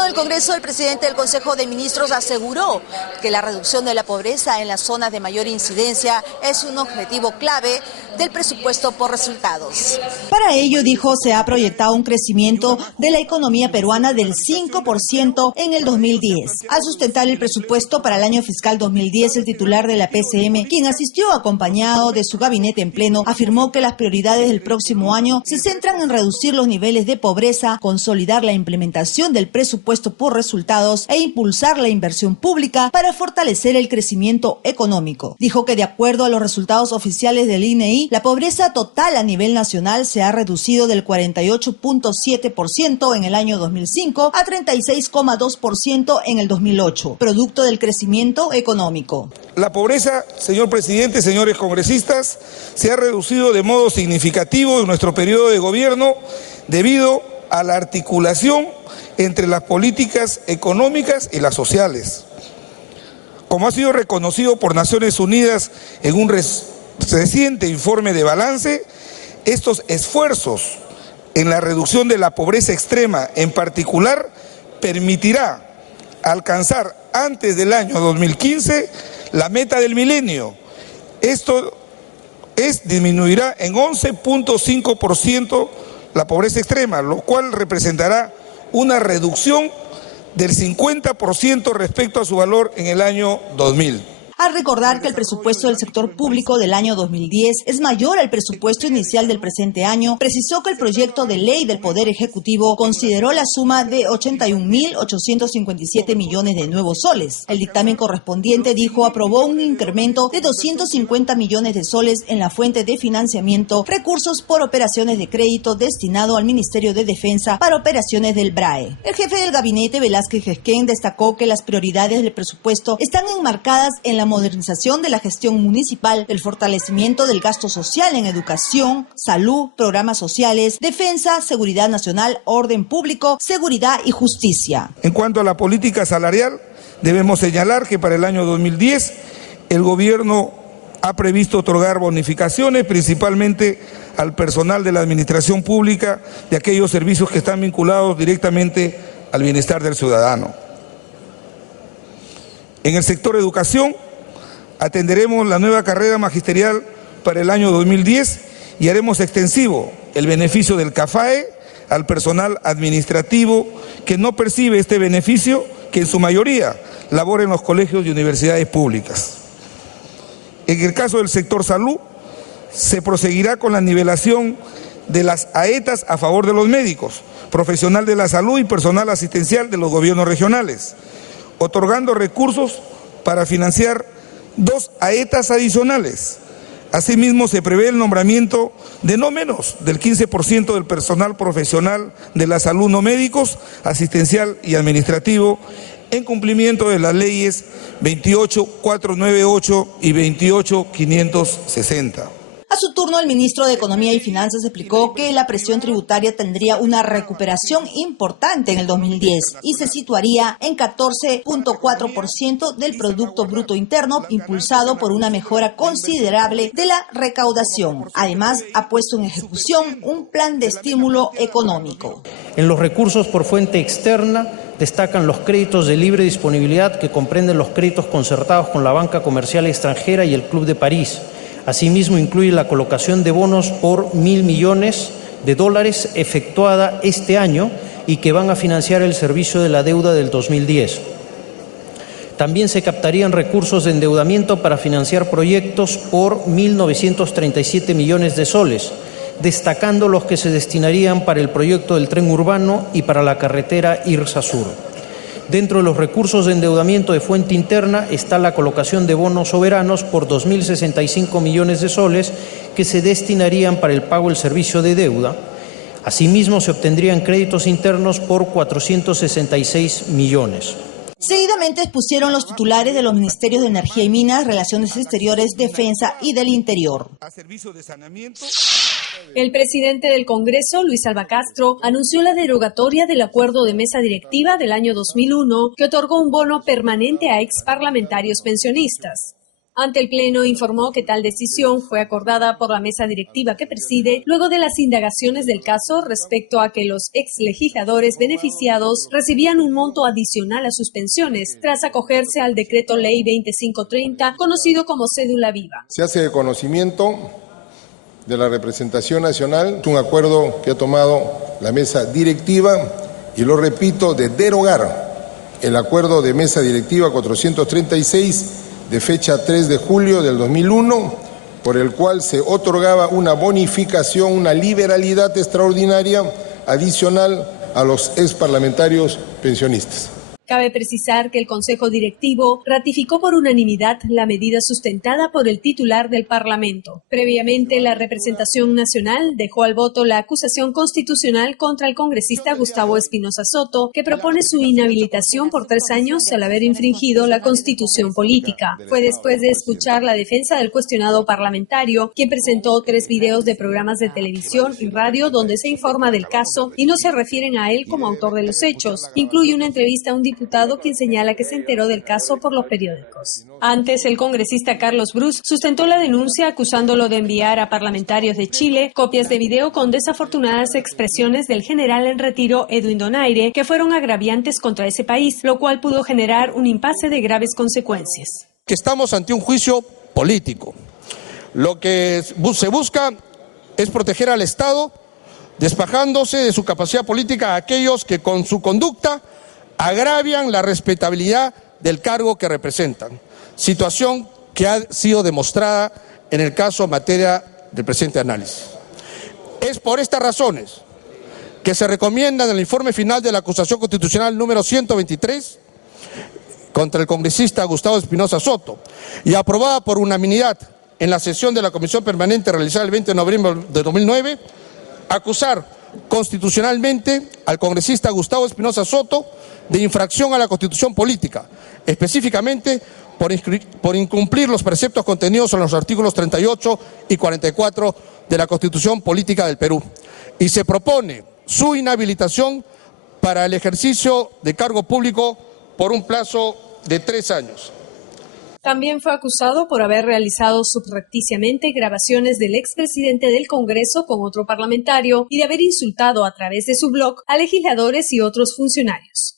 Pleno del Congreso, el presidente del Consejo de Ministros aseguró que la reducción de la pobreza en las zonas de mayor incidencia es un objetivo clave del presupuesto por resultados. Para ello, dijo, se ha proyectado un crecimiento de la economía peruana del 5% en el 2010. Al sustentar el presupuesto para el año fiscal 2010, el titular de la PCM, quien asistió acompañado de su gabinete en pleno, afirmó que las prioridades del próximo año se centran en reducir los niveles de pobreza, consolidar la implementación del presupuesto por resultados e impulsar la inversión pública para fortalecer el crecimiento económico. Dijo que de acuerdo a los resultados oficiales del INEI, la pobreza total a nivel nacional se ha reducido del 48.7% en el año 2005 a 36.2% en el 2008, producto del crecimiento económico. La pobreza, señor presidente, señores congresistas, se ha reducido de modo significativo en nuestro periodo de gobierno debido a la articulación entre las políticas económicas y las sociales. Como ha sido reconocido por Naciones Unidas en un reciente informe de balance, estos esfuerzos en la reducción de la pobreza extrema en particular permitirá alcanzar antes del año 2015 la meta del milenio. Esto disminuirá en 11.5% la pobreza extrema, lo cual representará una reducción del 50% respecto a su valor en el año 2000. Al recordar que el presupuesto del sector público del año 2010 es mayor al presupuesto inicial del presente año, precisó que el proyecto de ley del Poder Ejecutivo consideró la suma de 81.857 millones de nuevos soles. El dictamen correspondiente, dijo, aprobó un incremento de 250 millones de soles en la fuente de financiamiento, recursos por operaciones de crédito destinado al Ministerio de Defensa para operaciones del BRAE. El jefe del gabinete, Velázquez Gesquén, destacó que las prioridades del presupuesto están enmarcadas en la modernización de la gestión municipal, el fortalecimiento del gasto social en educación, salud, programas sociales, defensa, seguridad nacional, orden público, seguridad y justicia. En cuanto a la política salarial, debemos señalar que para el año 2010 el gobierno ha previsto otorgar bonificaciones principalmente al personal de la administración pública de aquellos servicios que están vinculados directamente al bienestar del ciudadano. En el sector educación, atenderemos la nueva carrera magisterial para el año 2010 y haremos extensivo el beneficio del CAFAE al personal administrativo que no percibe este beneficio, que en su mayoría labora en los colegios y universidades públicas. En el caso del sector salud, se proseguirá con la nivelación de las AETAs a favor de los médicos, profesional de la salud y personal asistencial de los gobiernos regionales, otorgando recursos para financiar 2 AETAs adicionales. Asimismo, se prevé el nombramiento de no menos del 15% del personal profesional de la salud no médicos, asistencial y administrativo, en cumplimiento de las leyes 28498 y 28560. A su turno, el ministro de Economía y Finanzas explicó que la presión tributaria tendría una recuperación importante en el 2010 y se situaría en 14.4% del Producto Bruto Interno, impulsado por una mejora considerable de la recaudación. Además, ha puesto en ejecución un plan de estímulo económico. En los recursos por fuente externa destacan los créditos de libre disponibilidad, que comprenden los créditos concertados con la banca comercial extranjera y el Club de París. Asimismo, incluye la colocación de bonos por $1.000 millones efectuada este año y que van a financiar el servicio de la deuda del 2010. También se captarían recursos de endeudamiento para financiar proyectos por 1.937 millones de soles, destacando los que se destinarían para el proyecto del tren urbano y para la carretera Irsa Sur. Dentro de los recursos de endeudamiento de fuente interna está la colocación de bonos soberanos por 2.065 millones de soles que se destinarían para el pago del servicio de deuda. Asimismo, se obtendrían créditos internos por 466 millones. Seguidamente expusieron los titulares de los Ministerios de Energía y Minas, Relaciones Exteriores, Defensa y del Interior. El presidente del Congreso, Luis Alba Castro, anunció la derogatoria del acuerdo de mesa directiva del año 2001 que otorgó un bono permanente a exparlamentarios pensionistas. Ante el Pleno informó que tal decisión fue acordada por la mesa directiva que preside luego de las indagaciones del caso respecto a que los exlegisladores beneficiados recibían un monto adicional a sus pensiones tras acogerse al decreto ley 2530 conocido como cédula viva. Se hace de conocimiento de la representación nacional, es un acuerdo que ha tomado la mesa directiva y lo repito, de derogar el acuerdo de mesa directiva 436 de fecha 3 de julio del 2001, por el cual se otorgaba una bonificación, una liberalidad extraordinaria adicional a los exparlamentarios pensionistas. Cabe precisar que el Consejo Directivo ratificó por unanimidad la medida sustentada por el titular del Parlamento. Previamente, la representación nacional dejó al voto la acusación constitucional contra el congresista Gustavo Espinosa Soto, que propone su inhabilitación por 3 años al haber infringido la Constitución política. Fue después de escuchar la defensa del cuestionado parlamentario, quien presentó 3 videos de programas de televisión y radio donde se informa del caso y no se refieren a él como autor de los hechos. Incluye una entrevista a un diputado quien señala que se enteró del caso por los periódicos. Antes, el congresista Carlos Brus sustentó la denuncia acusándolo de enviar a parlamentarios de Chile copias de video con desafortunadas expresiones del general en retiro Edwin Donaire que fueron agraviantes contra ese país, lo cual pudo generar un impasse de graves consecuencias. Que estamos ante un juicio político. Lo que se busca es proteger al Estado, despojándose de su capacidad política a aquellos que con su conducta agravian la respetabilidad del cargo que representan, situación que ha sido demostrada en el caso en materia del presente análisis. Es por estas razones que se recomienda en el informe final de la acusación constitucional número 123 contra el congresista Gustavo Espinosa Soto y aprobada por unanimidad en la sesión de la Comisión Permanente realizada el 20 de noviembre de 2009, acusar constitucionalmente al congresista Gustavo Espinosa Soto de infracción a la Constitución política, específicamente por incumplir los preceptos contenidos en los artículos 38 y 44 de la Constitución política del Perú. Y se propone su inhabilitación para el ejercicio de cargo público por un plazo de 3 años. También fue acusado por haber realizado subrepticiamente grabaciones del expresidente del Congreso con otro parlamentario y de haber insultado a través de su blog a legisladores y otros funcionarios.